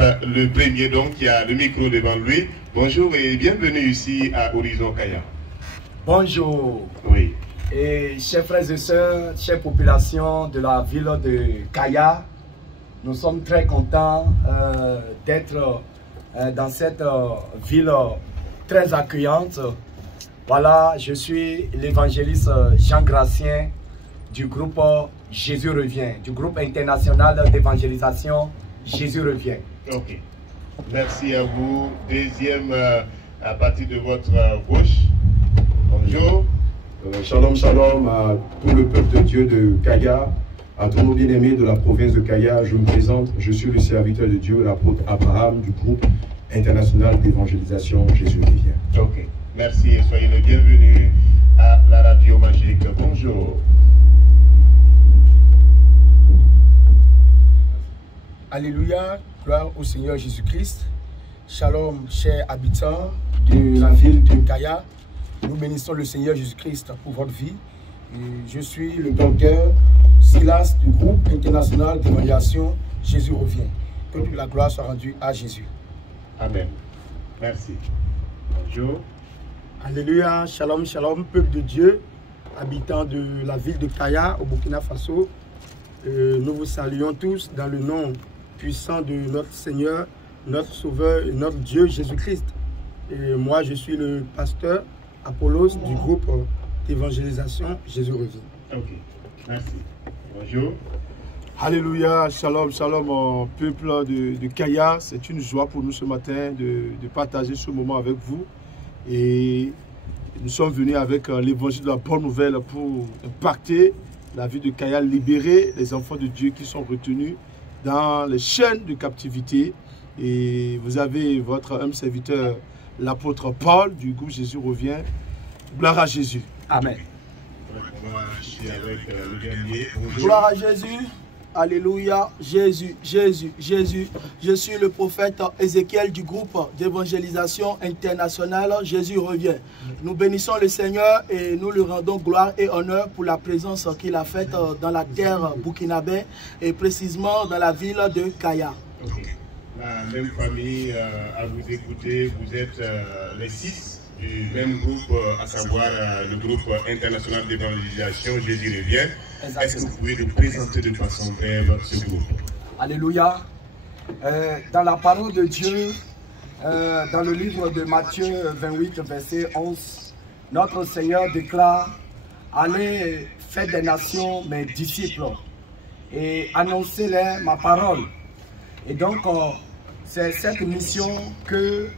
Le premier donc qui a le micro devant lui. Bonjour et bienvenue ici à Horizon Kaya. Bonjour. Oui. Et chers frères et sœurs, chère population de la ville de Kaya, nous sommes très contents d'être dans cette ville très accueillante. Voilà, je suis l'évangéliste Jean Gracien du groupe Jésus revient, du groupe international d'évangélisation Jésus revient. Ok. Merci à vous. Deuxième à partir de votre gauche. Bonjour. Shalom, shalom à tout le peuple de Dieu de Kaya, à tous nos bien-aimés de la province de Kaya. Je me présente, je suis le serviteur de Dieu, l'apôtre Abraham du groupe international d'évangélisation Jésus revient. Ok. Merci et soyez le bienvenu à la radio magique. Bonjour. Alléluia, gloire au Seigneur Jésus-Christ. Shalom, chers habitants de la ville de Kaya. Nous bénissons le Seigneur Jésus-Christ pour votre vie. Et je suis le docteur Silas du groupe international d'évaluation Jésus revient. Que toute la gloire soit rendue à Jésus. Amen. Merci. Bonjour. Alléluia, shalom, shalom, peuple de Dieu, habitants de la ville de Kaya au Burkina Faso. Nous vous saluons tous dans le nom puissant de notre Seigneur, notre Sauveur et notre Dieu Jésus-Christ. Et moi, je suis le pasteur Apollos du groupe d'évangélisation Jésus revient. Ok, merci. Bonjour. Alléluia, shalom, shalom, peuple de Kaya. C'est une joie pour nous ce matin de partager ce moment avec vous. Et nous sommes venus avec l'évangile de la bonne nouvelle pour impacter la vie de Kaya, libérer les enfants de Dieu qui sont retenus dans les chaînes de captivité. Et vous avez votre homme serviteur, l'apôtre Paul du groupe Jésus revient. Gloire à Jésus. Amen. Gloire à Jésus. Alléluia, Jésus, Jésus, Jésus. Je suis le prophète Ézéchiel du groupe d'évangélisation internationale Jésus revient. Nous bénissons le Seigneur et nous lui rendons gloire et honneur pour la présence qu'il a faite dans la terre burkinabé et précisément dans la ville de Kaya. Okay. La même famille à vous écouter, vous êtes les 6 du même groupe, à savoir le groupe international d'évangélisation Jésus revient. Est-ce que vous pouvez nous présenter de façon brève ce groupe? Alléluia. Dans la parole de Dieu, dans le livre de Matthieu 28, verset 11, notre Seigneur déclare: allez faire des nations mes disciples et annoncez-leur ma parole. Et donc, c'est cette mission que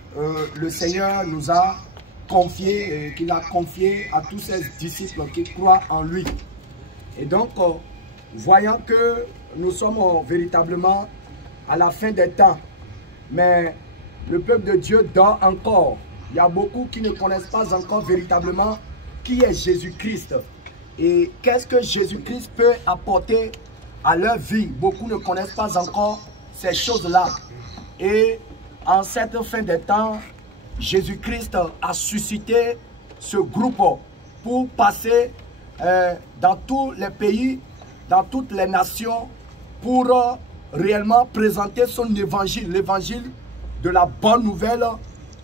le Seigneur nous a confiée, qu'il a confiée à tous ses disciples qui croient en lui. Et donc, voyant que nous sommes véritablement à la fin des temps, mais le peuple de Dieu dort encore. Il y a beaucoup qui ne connaissent pas encore véritablement qui est Jésus-Christ et qu'est-ce que Jésus-Christ peut apporter à leur vie. Beaucoup ne connaissent pas encore ces choses-là. Et en cette fin des temps, Jésus-Christ a suscité ce groupe pour passer dans tous les pays, dans toutes les nations, pour réellement présenter son évangile, l'évangile de la bonne nouvelle,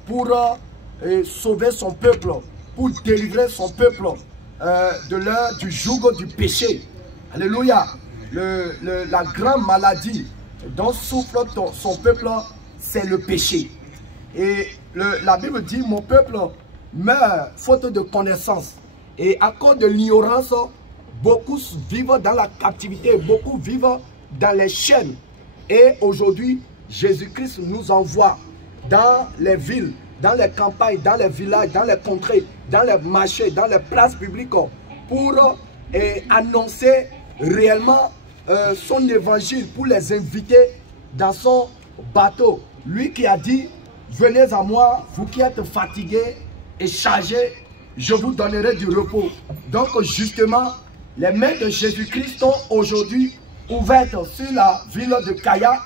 pour sauver son peuple, pour délivrer son peuple du joug du péché. Alléluia. La grande maladie dont souffre son peuple, c'est le péché. Et la Bible dit: mon peuple meurt faute de connaissance. Et à cause de l'ignorance, beaucoup vivent dans la captivité, beaucoup vivent dans les chaînes. Et aujourd'hui, Jésus-Christ nous envoie dans les villes, dans les campagnes, dans les villages, dans les contrées, dans les marchés, dans les places publiques, pour annoncer réellement son évangile, pour les inviter dans son bateau. Lui qui a dit: venez à moi, vous qui êtes fatigués et chargés, je vous donnerai du repos. Donc justement, les mains de Jésus-Christ sont aujourd'hui ouvertes sur la ville de Kaya.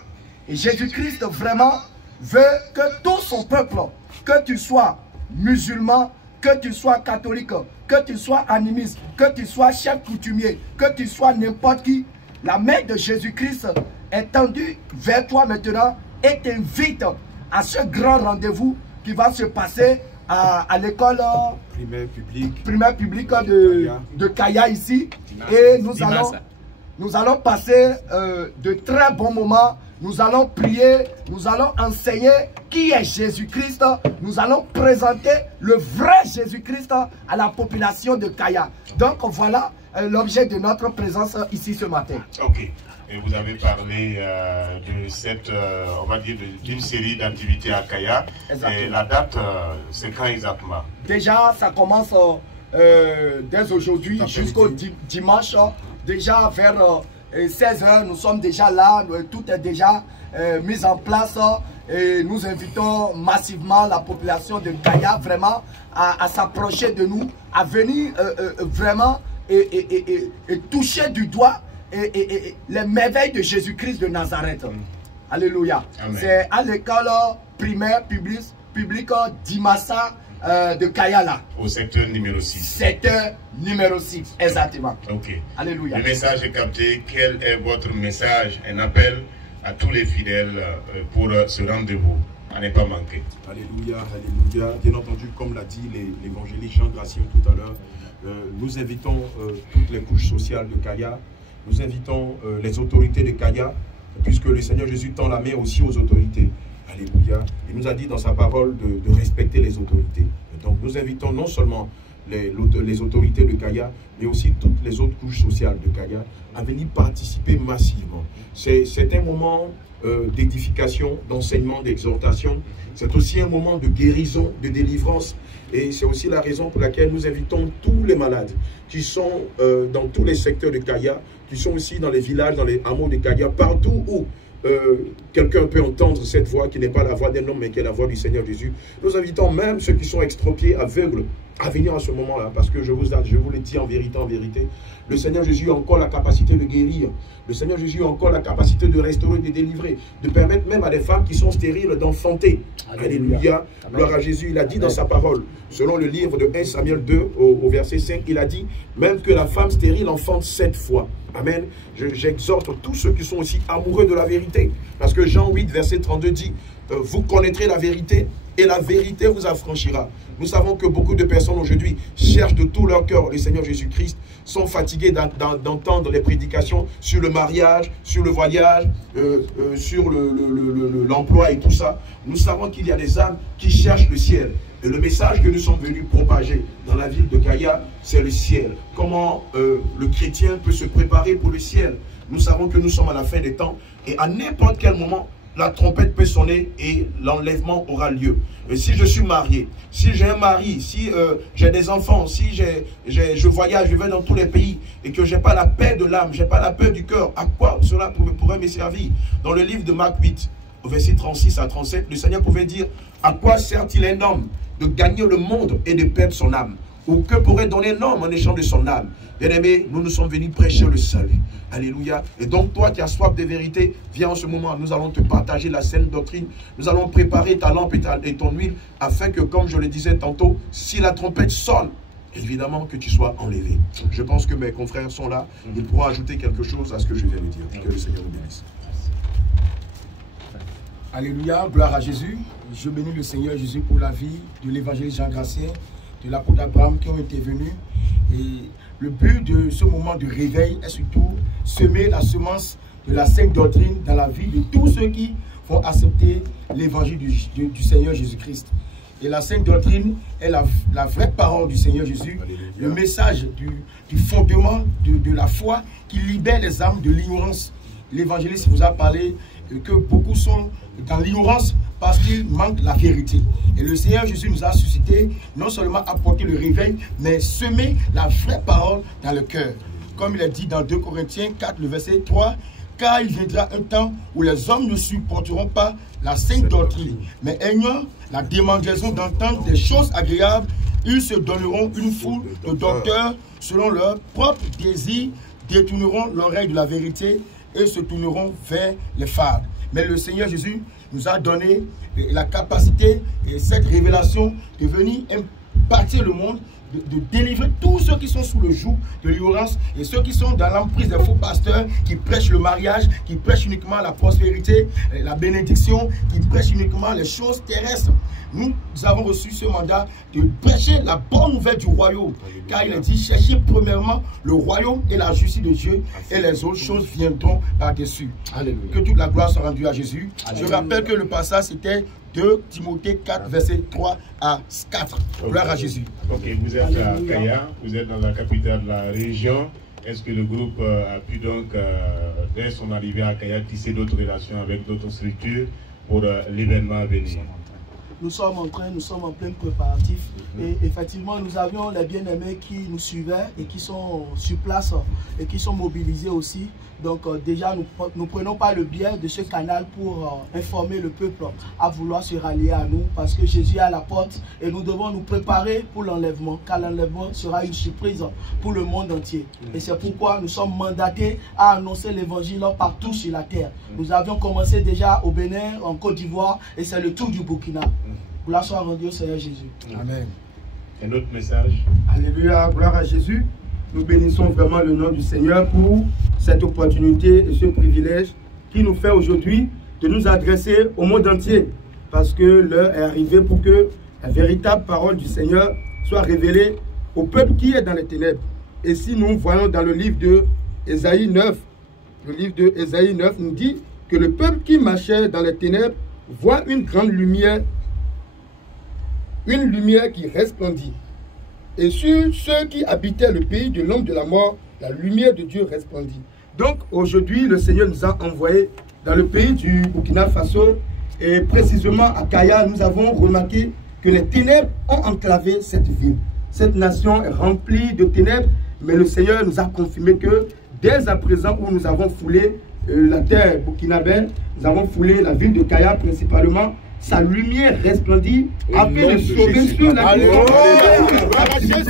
Et Jésus-Christ vraiment veut que tout son peuple, que tu sois musulman, que tu sois catholique, que tu sois animiste, que tu sois chef coutumier, que tu sois n'importe qui, la main de Jésus-Christ est tendue vers toi maintenant et t'invite à ce grand rendez-vous qui va se passer à l'école primaire publique de Kaya ici. Et nous allons passer de très bons moments. Nous allons prier, nous allons enseigner qui est Jésus-Christ. Nous allons présenter le vrai Jésus-Christ à la population de Kaya. Donc voilà l'objet de notre présence ici ce matin. Ok. Et vous avez parlé de cette, on va dire, d'une série d'activités à Kaya. Et la date, c'est quand exactement? Déjà, ça commence dès aujourd'hui jusqu'au dimanche. Déjà vers 16h, nous sommes déjà là. Tout est déjà mis en place. Et nous invitons massivement la population de Kaya vraiment à s'approcher de nous, à venir vraiment et toucher du doigt les merveilles de Jésus-Christ de Nazareth. Alléluia. C'est à l'école primaire publique d'Imassa de Kayala. Au secteur numéro 6. Secteur numéro 6, exactement. Ok. Alléluia. Le message est capté. Quel est votre message? Un appel à tous les fidèles pour ce rendez-vous. À ne pas manquer. Alléluia, alléluia. Bien entendu, comme l'a dit l'évangéliste Jean Gracien tout à l'heure, nous invitons toutes les couches sociales de Kaya. Nous invitons les autorités de Kaya, puisque le Seigneur Jésus tend la main aussi aux autorités. Alléluia. Il nous a dit dans sa parole de respecter les autorités. Et donc nous invitons non seulement les autorités de Kaya, mais aussi toutes les autres couches sociales de Kaya à venir participer massivement. C'est un moment d'édification, d'enseignement, d'exhortation. C'est aussi un moment de guérison, de délivrance. Et c'est aussi la raison pour laquelle nous invitons tous les malades qui sont dans tous les secteurs de Kaya, qui sont aussi dans les villages, dans les hameaux de Kaya, partout où quelqu'un peut entendre cette voix qui n'est pas la voix d'un homme mais qui est la voix du Seigneur Jésus. Nous invitons même ceux qui sont extropiés, aveugles, à venir à ce moment-là, parce que je vous le dis en vérité, le Seigneur Jésus a encore la capacité de guérir. Le Seigneur Jésus a encore la capacité de restaurer, de délivrer, de permettre même à des femmes qui sont stériles d'enfanter. Alléluia. Gloire à Jésus. Il a dit dans sa parole, selon le livre de 1 Samuel 2 au verset 5, il a dit même que la femme stérile enfante 7 fois. Amen. J'exhorte tous ceux qui sont aussi amoureux de la vérité. Parce que Jean 8 verset 32 dit, vous connaîtrez la vérité et la vérité vous affranchira. Nous savons que beaucoup de personnes aujourd'hui cherchent de tout leur cœur le Seigneur Jésus-Christ, sont fatigués d'entendre les prédications sur le mariage, sur le voyage, sur l'emploi et tout ça. Nous savons qu'il y a des âmes qui cherchent le ciel. Et le message que nous sommes venus propager dans la ville de Kaya, c'est le ciel. Comment le chrétien peut se préparer pour le ciel. Nous savons que nous sommes à la fin des temps et à n'importe quel moment, la trompette peut sonner et l'enlèvement aura lieu. Et si je suis marié, si j'ai un mari, si j'ai des enfants, si je voyage, je vais dans tous les pays et que je n'ai pas la paix de l'âme, je n'ai pas la paix du cœur, à quoi cela pourrait me servir? Dans le livre de Marc 8, au verset 36 à 37, le Seigneur pouvait dire, à quoi sert-il un homme de gagner le monde et de perdre son âme? Ou que pourrait donner un homme en échange de son âme? Bien-aimé, nous sommes venus prêcher le salut. Alléluia. Et donc toi qui as soif de vérité, viens en ce moment, nous allons te partager la saine doctrine. Nous allons préparer ta lampe et ton huile, afin que, comme je le disais tantôt, si la trompette sonne, évidemment que tu sois enlevé. Je pense que mes confrères sont là. Ils pourront ajouter quelque chose à ce que je viens de dire. Que le Seigneur vous bénisse. Alléluia, gloire à Jésus. Je bénis le Seigneur Jésus pour la vie de l'évangéliste Jean Gracien, de l'apôtre Abraham qui ont été venus. Et le but de ce moment de réveil est surtout semer la semence de la sainte doctrine dans la vie de tous ceux qui vont accepter l'évangile du Seigneur Jésus-Christ. Et la sainte doctrine est la vraie parole du Seigneur Jésus, Alléluia. Le message du fondement de la foi qui libère les âmes de l'ignorance. L'évangéliste vous a parlé que beaucoup sont dans l'ignorance parce qu'il manque la vérité. Et le Seigneur Jésus nous a suscité non seulement apporter le réveil, mais semer la vraie parole dans le cœur. Comme il est dit dans 2 Corinthiens 4, le verset 3, car il viendra un temps où les hommes ne supporteront pas la sainte doctrine, mais ayant la démangeaison d'entendre des choses agréables, ils se donneront une foule de docteurs selon leur propre désir, détourneront l'oreille de la vérité et se tourneront vers les fables. Mais le Seigneur Jésus nous a donné la capacité et cette révélation de venir impartir le monde délivrer tous ceux qui sont sous le joug de l'ignorance et ceux qui sont dans l'emprise des faux pasteurs qui prêchent le mariage, qui prêchent uniquement la prospérité, la bénédiction, qui prêchent uniquement les choses terrestres. Nous avons reçu ce mandat de prêcher la bonne nouvelle du royaume. Car il est dit, cherchez premièrement le royaume et la justice de Dieu et les autres choses viendront par-dessus. Que toute la gloire soit rendue à Jésus. Alléluia. Je rappelle que le passage c'était 2 Timothée 4, verset 3 à 4. Gloire à Jésus. Ok, vous êtes à Kaya, vous êtes dans la capitale de la région. Est-ce que le groupe a pu donc, dès son arrivée à Kaya, tisser d'autres relations avec d'autres structures pour l'événement à venir? Nous sommes en plein préparatif. Et effectivement, nous avions les bien-aimés qui nous suivaient et qui sont sur place et qui sont mobilisés aussi. Donc déjà, nous prenons pas le biais de ce canal pour informer le peuple à vouloir se rallier à nous parce que Jésus est à la porte et nous devons nous préparer pour l'enlèvement car l'enlèvement sera une surprise pour le monde entier. Et c'est pourquoi nous sommes mandatés à annoncer l'évangile partout sur la terre. Nous avions commencé déjà au Bénin, en Côte d'Ivoire et c'est le tour du Burkina. Gloire soit rendue au Seigneur Jésus. Amen. Un autre message. Alléluia, gloire à Jésus. Nous bénissons vraiment le nom du Seigneur pour cette opportunité et ce privilège qui nous fait aujourd'hui de nous adresser au monde entier. Parce que l'heure est arrivée pour que la véritable parole du Seigneur soit révélée au peuple qui est dans les ténèbres. Et si nous voyons dans le livre de Ésaïe 9, le livre de Ésaïe 9 nous dit que le peuple qui marchait dans les ténèbres voit une grande lumière, une lumière qui resplendit. Et sur ceux qui habitaient le pays de l'ombre de la mort, la lumière de Dieu resplendit. Donc aujourd'hui, le Seigneur nous a envoyés dans le pays du Burkina Faso. Et précisément à Kaya, nous avons remarqué que les ténèbres ont enclavé cette ville. Cette nation est remplie de ténèbres, mais le Seigneur nous a confirmé que dès à présent où nous avons foulé la terre burkinabé, nous avons foulé la ville de Kaya principalement, sa lumière resplendit afin de sauver ceux-là qui sont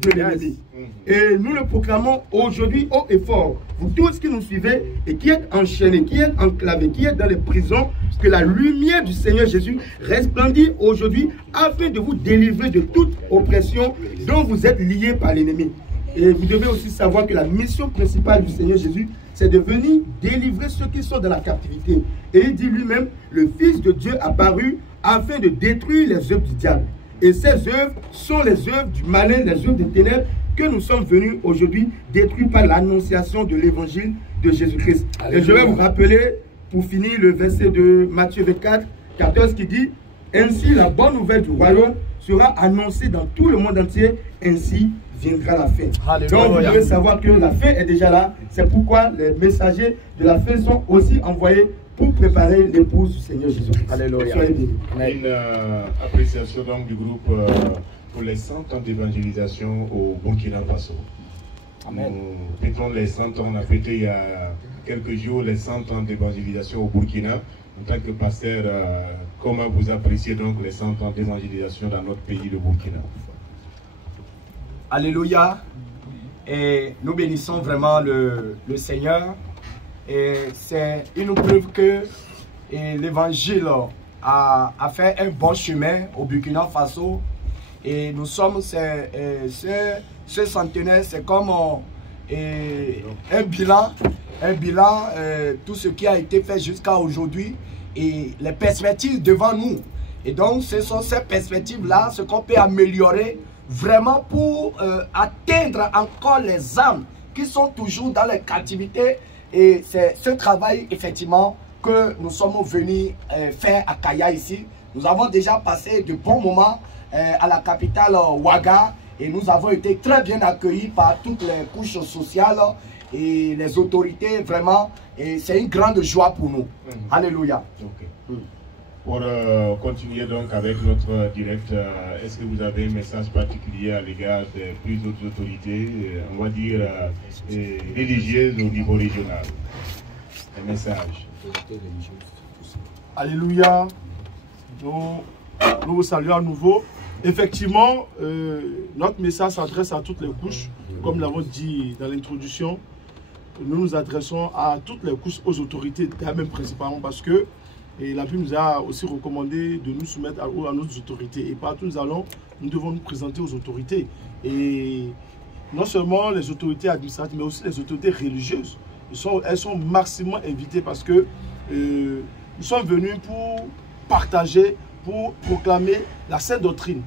de l'ennemi. Et nous le proclamons aujourd'hui haut et fort. Vous tous qui nous suivez et qui êtes enchaînés, qui êtes enclavés, qui êtes dans les prisons, que la lumière du Seigneur Jésus resplendit aujourd'hui afin de vous délivrer de toute oppression dont vous êtes liés par l'ennemi. Et vous devez aussi savoir que la mission principale du Seigneur Jésus, c'est de venir délivrer ceux qui sont dans la captivité. Et il dit lui-même, le Fils de Dieu apparu afin de détruire les œuvres du diable. Et ces œuvres sont les œuvres du malin, les œuvres des ténèbres que nous sommes venus aujourd'hui détruire par l'annonciation de l'évangile de Jésus-Christ. Et je vais vous rappeler, pour finir, le verset de Matthieu 24, 14 qui dit, ainsi la bonne nouvelle du royaume sera annoncée dans tout le monde entier, ainsi viendra la fin. Donc vous devez savoir que la fin est déjà là. C'est pourquoi les messagers de la fin sont aussi envoyés pour préparer l'épouse du Seigneur Jésus-Christ. Alléluia. Une appréciation donc du groupe pour les 100 ans d'évangélisation au Burkina Faso. Amen. Nous fêtons les 100 ans, on a fêté il y a quelques jours les 100 ans d'évangélisation au Burkina. En tant que pasteur, comment vous appréciez donc les 100 ans d'évangélisation dans notre pays, le Burkina? Alléluia. Et nous bénissons vraiment le Seigneur. Et c'est une preuve que l'évangile a fait un bon chemin au Burkina Faso. Et nous sommes, ce centenaire, c'est comme un bilan, tout ce qui a été fait jusqu'à aujourd'hui et les perspectives devant nous. Et donc, ce sont ces perspectives-là, ce qu'on peut améliorer vraiment pour atteindre encore les âmes qui sont toujours dans les captivités. Et c'est ce travail, effectivement, que nous sommes venus faire à Kaya ici. Nous avons déjà passé de bons moments à la capitale Ouaga et nous avons été très bien accueillis par toutes les couches sociales et les autorités, vraiment. Et c'est une grande joie pour nous. Alléluia. Okay. Pour continuer donc avec notre direct, est-ce que vous avez un message particulier à l'égard des plus hautes autorités, on va dire religieuses au niveau régional? Un message. Alléluia. Nous vous saluons à nouveau. Effectivement, notre message s'adresse à toutes les couches. Comme nous l'avons dit dans l'introduction, nous nous adressons à toutes les couches, aux autorités, même principalement parce que Et la Bible nous a aussi recommandé de nous soumettre à nos autorités. Et partout où nous allons, nous devons nous présenter aux autorités. Et non seulement les autorités administratives, mais aussi les autorités religieuses. Elles sont maximum invitées parce que nous sommes venus pour partager, pour proclamer la sainte doctrine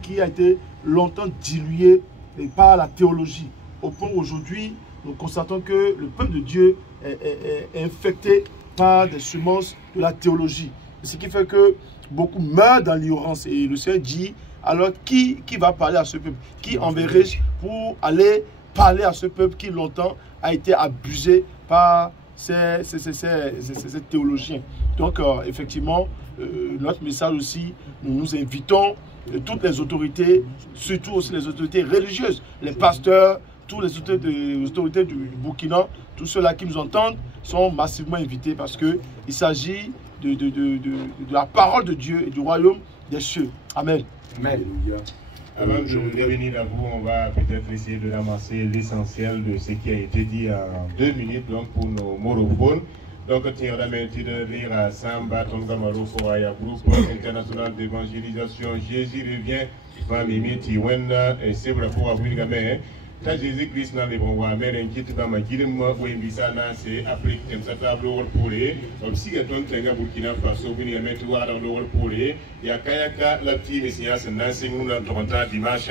qui a été longtemps diluée par la théologie. Au point où aujourd'hui, nous constatons que le peuple de Dieu est infecté par des semences de la théologie. Ce qui fait que beaucoup meurent dans l'ignorance. Et le Seigneur dit, alors qui va parler à ce peuple? Qui enverrai-je pour aller parler à ce peuple qui longtemps a été abusé par ces théologiens? Donc effectivement, notre message aussi, nous invitons toutes les autorités, surtout aussi les autorités religieuses, les pasteurs, toutes les autorités du Burkina, tous ceux-là qui nous entendent sont massivement invités parce qu'il s'agit de la parole de Dieu et du royaume des cieux. Amen. Amen. Avant de revenir à vous, on va peut-être essayer de ramasser l'essentiel de ce qui a été dit en 2 minutes donc pour nos morophones. Donc, on a maintenu de lire à Samba, Tongamaro, Foraya, groupe international d'évangélisation, Jésus revient, Famimi, Tiwena, et c'est vrai pour avoir le ta Jésus-Christ dans les bons voies, mais l'inquiète pas ma guide, moi, où il c'est Afrique, ça table au repolé, comme si il y a Burkina Faso, il y a mettre dans le repolé, il y a Kayaka, la petite messias, Nancy, nous dans ton temps dimanche,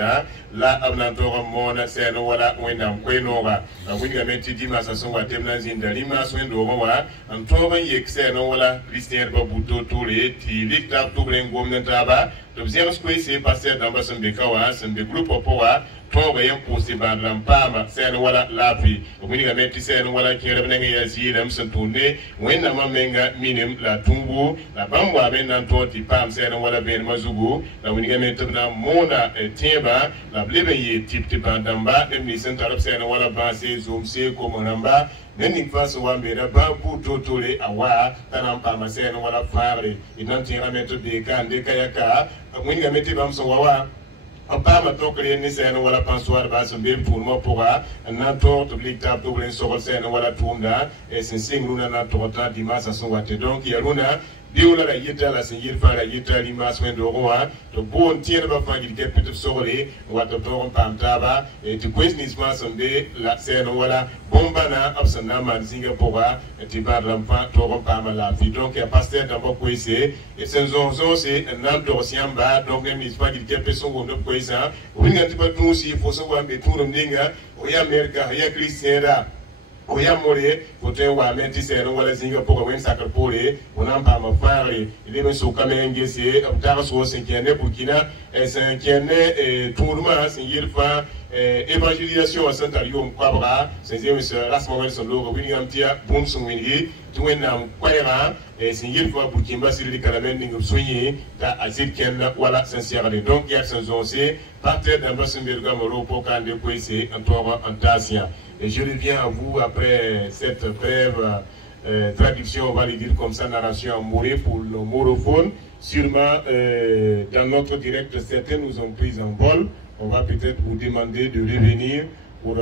là, Abnantor, mon, c'est non, voilà, on est en Quenora, il y a mettre dimanche à son baptême dans une dalima, soin de Roma, en toi, il y a que non, voilà, Christian Babuto, tous les, Tilik, Tap, tout le monde, Nentaba, donc, zéro square, c'est passé dans le Bekawa, c'est des groupes au pouvoir. Toi, rien pour ces bandes lampama, c'est voilà la vie. Au milieu de mettre c'est voilà qui revenait à Yazid, se tourner, when la mamenga minim, la tumbo, la bamba, ben dans toi, tu pam, c'est voilà ben mazugo, la winga mettre dans mona et tieba, la blébé type de bandamba, et les centres c'est voilà bassé, zoom, c'est comme un amba. Neni face wa mera ba pour totole awa tanampa maseno wala fare inanti rameto de kande kayaka mwini gamete bamso wawa pas maintenant que les nécessaires voilà pensoir bas be pour moi pourra na to to blikta to blen so sen wala tunda et c'est signe nous na to ta dimanche à son watte donc il y a luna Diola la yeta la singir fa la yeta lima soin de roi to bon tiene ba fa gil kep to sore wato to on pamtaba et to questionnement sonde la scène wala bombana absana man Singapour et tu bar l'enfant to on pam la vie donc il y a pasteur dans beaucoup ici et c'est c'est un an d'orsiamba donc même il fa gil kep so on ko isa oui ngati pas tout si faut so wa be tout ndinga o ya merka ya christiana Oya Mole, côté Wamenti, c'est un wala Singapour, un sacre polé, on n'a pas ma frère, il est sur Kamenge, c'est un Tarasso, c'est qui est né Burkina, et c'est qui est né tournement, c'est une fois évangélisation à Saint-Alion, Quabra, c'est la semaine sur l'eau, William Tia, Boum Songwini, tout un homme, Quaira, et c'est une fois Burkina, c'est le Calamène, nous soigner, à Zirken, voilà, sincèrement. Donc, il y a ce zonce, partir d'un bassin de Gamoro, pour quand de quoi c'est un tour en Tassia. Et je reviens à vous après cette brève traduction, on va le dire comme ça, narration en moré pour nos morophones. Sûrement, dans notre direct, certains nous ont pris en vol. On va peut-être vous demander de revenir pour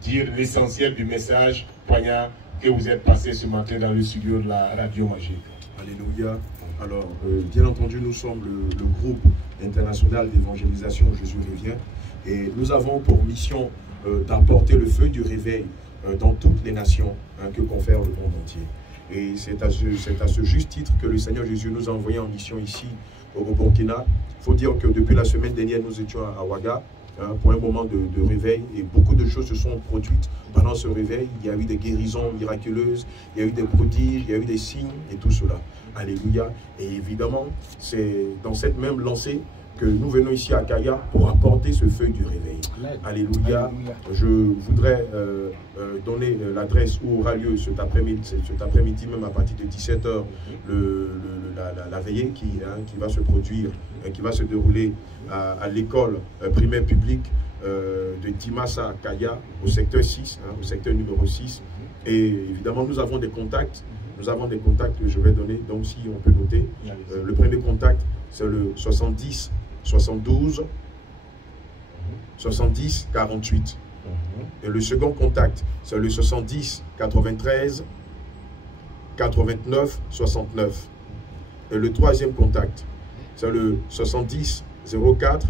dire l'essentiel du message poignant que vous êtes passé ce matin dans le studio de la Radio Magique. Alléluia. Alors, bien entendu, nous sommes le groupe international d'évangélisation Jésus revient. Et nous avons pour mission d'apporter le feu du réveil dans toutes les nations que confère le monde entier. Et c'est à ce juste titre que le Seigneur Jésus nous a envoyé en mission ici au Burkina. Il faut dire que depuis la semaine dernière, nous étions à Ouaga pour un moment de réveil et beaucoup de choses se sont produites pendant ce réveil. Il y a eu des guérisons miraculeuses, il y a eu des prodiges, il y a eu des signes et tout cela. Alléluia. Et évidemment, c'est dans cette même lancée que nous venons ici à Kaya pour apporter ce feu du réveil. Alléluia. Je voudrais donner l'adresse où aura lieu cet après-midi même à partir de 17h la veillée qui va se produire, qui va se dérouler à l'école primaire publique de Dimassa à Kaya au secteur 6, au secteur numéro 6. Et évidemment, nous avons des contacts. Nous avons des contacts que je vais donner, donc si on peut noter. Le premier contact, c'est le 70 72 70 48. Et le second contact, c'est le 70 93 89 69. Et le troisième contact, c'est le 70 04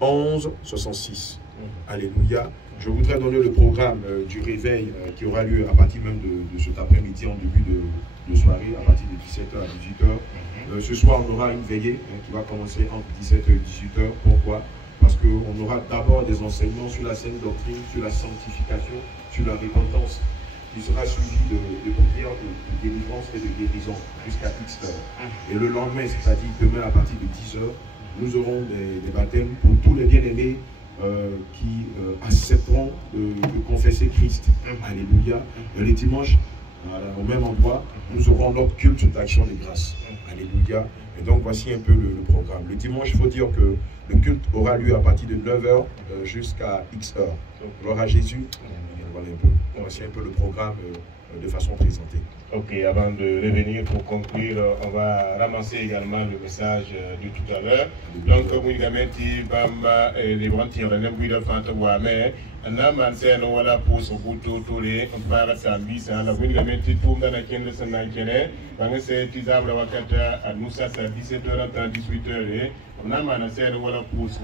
11 66. Alléluia. Je voudrais donner le programme du réveil qui aura lieu à partir même de cet après-midi en début de soirée, à partir de 17h à 18h. Ce soir, on aura une veillée qui va commencer entre 17h et 18h. Pourquoi? Parce qu'on aura d'abord des enseignements sur la sainte doctrine, sur la sanctification, sur la repentance, qui sera suivi de prières de délivrance et de guérison jusqu'à X heures. Et le lendemain, c'est-à-dire demain à partir de 10h, nous aurons des baptêmes pour tous les bien-aimés qui accepteront de confesser Christ. Alléluia. Et le dimanche, au même endroit, nous aurons notre culte d'action de grâce. Alléluia. Et donc voici un peu le programme. Le dimanche, il faut dire que le culte aura lieu à partir de 9h jusqu'à X heures. Gloire à Jésus. Voilà un peu. Voici un peu le programme de façon présentée. Ok, avant de revenir pour conclure, on va ramasser également le message de tout à l'heure. Donc, comme vous l'avez dit, les branches de l'embouille Fanta Wame, un homme ancien, voilà pour ce bout de les comparables Sambis, la vous l'avez dit, tout dans la chaîne de Sanakene, quand c'est Tizab la Wakata, à Moussa, à 17h à 18h. On a manacé voilà pour ce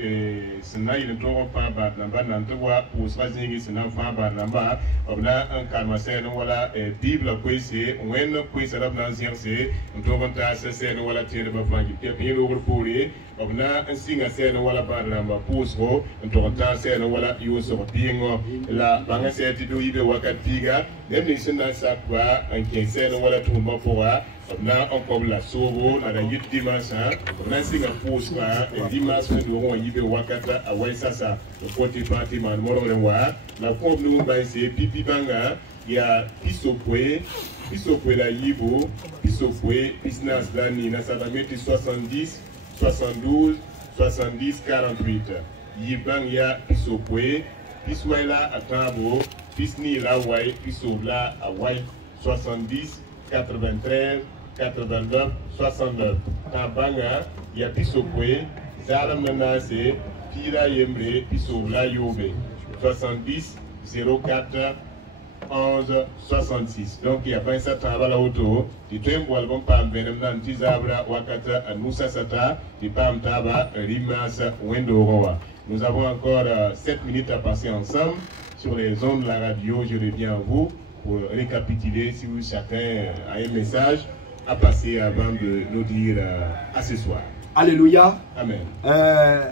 et ce n'est pas Barnaba, Nantua, pour se raser, ce n'a pas Barnaba. On a un carmacé, voilà, Bible, quoi c'est, on a une quoi c'est la blanchir, c'est, on doit monter c'est, voilà, tirer le bafang, et le repouler. On a un signe à scène, voilà, Barnaba, pour ce, on doit monter c'est, voilà, il se reping, la bangacé, tu dois y ver Wakatiga, même les scènes à sa quoi, un qui scène, voilà, tout le monde pourra. On a encore la Soro, on a eu dimanche, on a signé un poste, et dimanche, nous avons eu Wakata à Waisasa, le côté parti, man, Morolewa, la pompe nous va essayer, Pipi Banga, il y a Pisopwe la Yibo, Pisopwe, Business Lani, Nasadameti 70, 72, 70, 48. Yibang ya Pisopwe, Piswaila à Tabo, Pisni la Wai, Pisobla à Wai 70, 93, 89, 69. Tabanga, il y a Pisopwe, Zaram Menase, Pira Yembre, Pisobla Yobe. 70, 04, 11, 66. Donc il y a pas un certain à la auto. Tu te vois le bon pam, Benemnan, Tizabra, Wakata, Moussa Sata, tu pam Taba, Rimas, Wendoroa. Nous avons encore 7 minutes à passer ensemble sur les ondes de la radio. Je reviens à vous pour récapituler si vous chacun a un message à passer avant de nous dire à ce soir. Alléluia. Amen.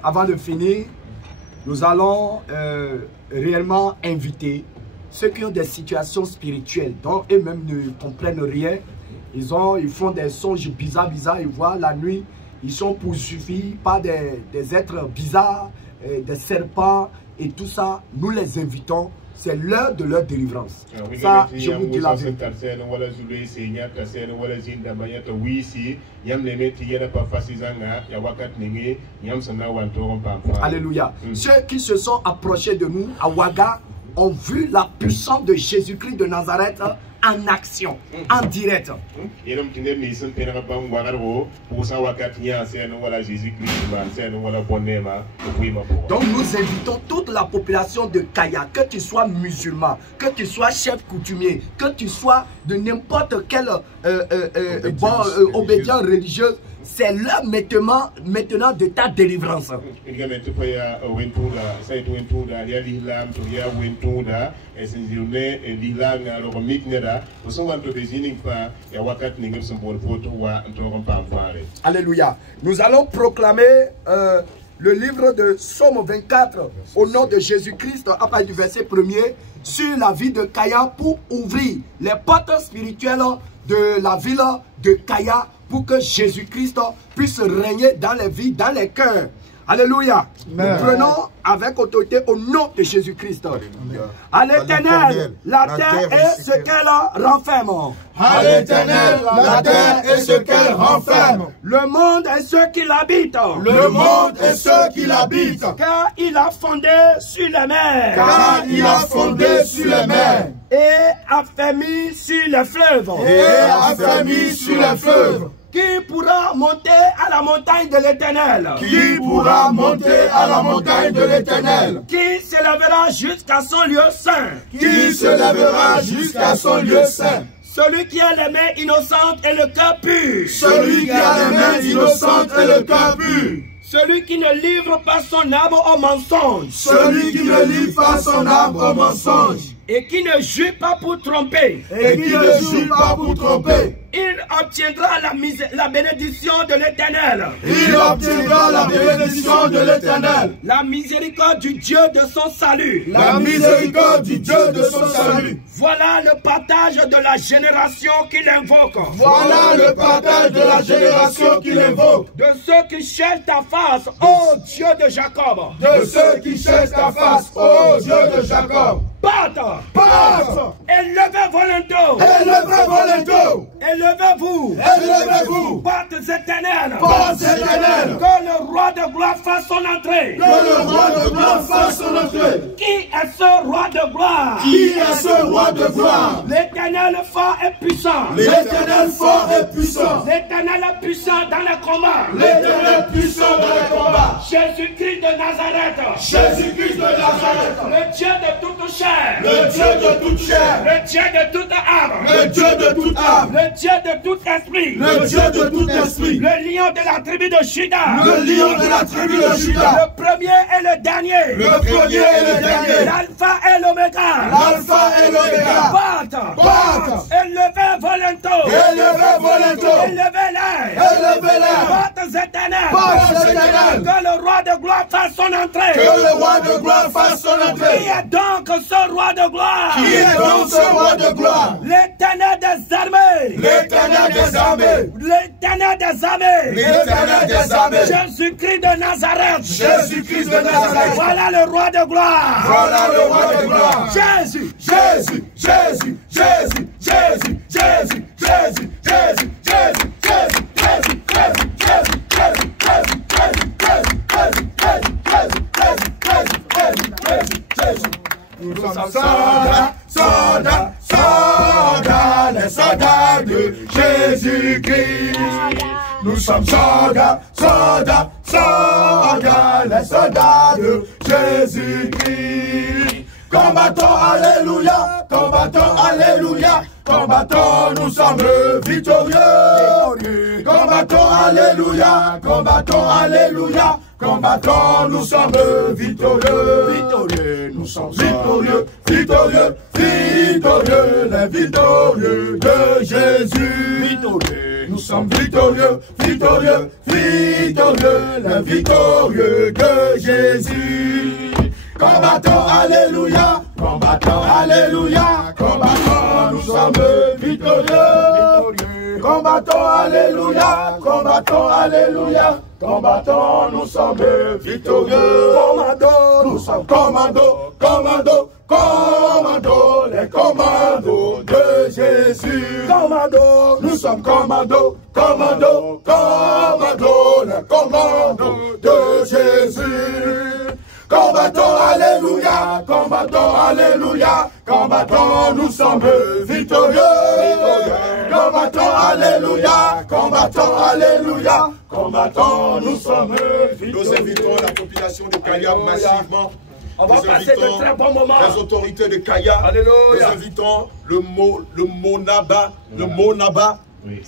Avant de finir, nous allons réellement inviter ceux qui ont des situations spirituelles dont eux-mêmes ne comprennent rien. Ils font des songes bizarres, ils voient la nuit, ils sont poursuivis par des êtres bizarres, des serpents et tout ça. Nous les invitons. C'est l'heure de leur délivrance. Ça, je vous dis la vérité. Alléluia. Ceux qui se sont approchés de nous à Ouaga ont vu la puissance de Jésus-Christ de Nazareth en action, en direct. Donc nous invitons toute la population de Kaya, que tu sois musulman, que tu sois chef coutumier, que tu sois de n'importe quelle obédience religieuse, c'est l'heure maintenant de ta délivrance. Alléluia. Nous allons proclamer le livre de Psaume 24 au nom de Jésus-Christ à partir du verset 1er sur la vie de Kaya pour ouvrir les portes spirituelles de la ville de Kaya pour que Jésus-Christ puisse régner dans les vies, dans les cœurs. Alléluia. Nous prenons avec autorité au nom de Jésus-Christ. À l'Éternel, la terre est ce qu'elle renferme. À l'Éternel, la terre est ce qu'elle renferme. Le monde est ce qui l'habite. Le monde est ce qui l'habite. Car il a fondé sur les mers. Car il a fondé sur les mers. Et affermi sur les fleuves. Et affermi sur les fleuves. Qui pourra monter à la montagne de l'Éternel? Qui pourra monter à la montagne de l'Éternel? Qui s'élèvera jusqu'à son lieu saint? Qui s'élèvera jusqu'à son lieu saint? Celui qui a les mains innocentes et le cœur pur. Celui qui a les mains innocentes et le cœur pur. Celui qui ne livre pas son âme au mensonge. Celui qui ne livre pas son âme au mensonge. Et qui ne joue pas pour tromper. Et qui ne joue pas pour tromper. Il obtiendra la bénédiction de l'Éternel. Il obtiendra la bénédiction de l'Éternel. La miséricorde du Dieu de son salut. La miséricorde du Dieu de son salut. Voilà le partage de la génération qu'il invoque. Voilà le partage de la génération qu'il invoque. De ceux qui cherchent ta face, ô Dieu de Jacob. De ceux qui cherchent ta face, ô Dieu de Jacob. Batte. Élevez vos linteaux. Élevez vos linteaux. Élevez-vous. Élevez-vous. Portes éternelles. Portes éternelles. Que le roi de gloire fasse son entrée. Que le roi de gloire fasse son entrée. Qui est ce roi de gloire? Qui est ce roi de gloire? L'Éternel fort et puissant. L'Éternel fort et puissant. L'Éternel puissant dans le combat. L'Éternel puissant dans le combat. Jésus-Christ de Nazareth. Jésus-Christ de Nazareth. Le Dieu de toute chair. Le Dieu de toute chair. Le Dieu de toute âme. Le Dieu de toute âme. Le Dieu de tout esprit. Le Dieu de tout esprit. Le lion de la tribu de Juda. Le lion de la tribu de Juda. Le premier et le dernier. Le premier et le dernier. L'alpha et l'oméga. L'alpha et l'oméga. Batte. Élevez vos linteaux. Élevez vos linteaux. Élevez-les. Élevez-les. Portes éternelles. Portes éternelles. Que le roi de gloire fasse son entrée. Que le roi de gloire fasse son entrée. Qui est donc ce roi de gloire? Qui est donc ce roi de gloire? L'Éternel des armées. L'Éternel des armées. L'Éternel des armées. L'Éternel des armées. Jésus-Christ de Nazareth. Jésus-Christ de Nazareth. Voilà le roi de gloire. Voilà le roi de gloire. Jésus. Jésus. Jésus. Jésus. Jésus. Jésus. Jésus. Jésus. Jésus. Jésus. Jésus. Jésus. Jésus. Jésus. Nous sommes soldats, les soldats de Jésus-Christ. Nous sommes soldats, les soldats de Jésus-Christ. Combattons, alléluia, combattons, alléluia, combattons, nous sommes victorieux. Combattons, alléluia, combattons, alléluia, combattons, nous sommes victorieux. Nous sommes victorieux, victorieux, victorieux, les victorieux de Jésus. Nous sommes victorieux, victorieux, victorieux, les victorieux de Jésus. Combattons, alléluia, combattons, alléluia, combattons, nous sommes victorieux. Combattons, alléluia, combattons, alléluia, combattons, nous sommes victorieux. Commando, nous sommes commando, commando, commando, les commandos de Jésus. Commando, nous sommes commando, commando, commando, les commandos de Jésus. Combattons, alléluia, combattons, alléluia, combattons, nous sommes victorieux. Combattons, alléluia, combattons, alléluia, combattons, nous sommes victorieux. Nous invitons la population de Kaya massivement. On va passer de très bons moments. Les autorités de Kaya. Nous invitons le Monaba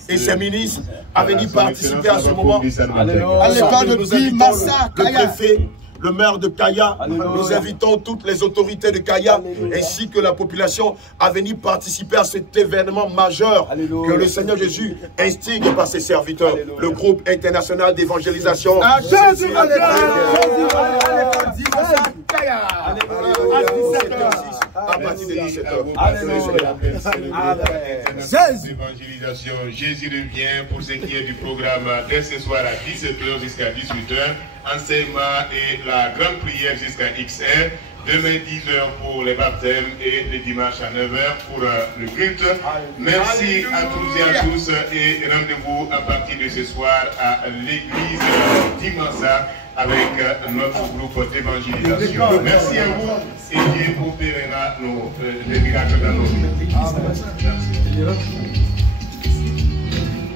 et ses ministres à venir participer à ce moment. À l'état de Bimassa, le préfet, le maire de Kaya, nous invitons toutes les autorités de Kaya ainsi que la population à venir participer à cet événement majeur que le Seigneur Jésus instigue par ses serviteurs, le groupe international d'évangélisation. À Jésus, à partir de 17h. L'évangélisation, Jésus revient pour ce qui est du programme dès ce soir à 17h jusqu'à 18h. Enseignement et la grande prière jusqu'à XR. Demain 10h pour les baptêmes et le dimanche à 9h pour le culte. Merci à tous et à tous et rendez-vous à partir de ce soir à l'église d'Imassa avec notre groupe d'évangélisation. Merci à vous et Dieu opérera les miracles dans nos vies.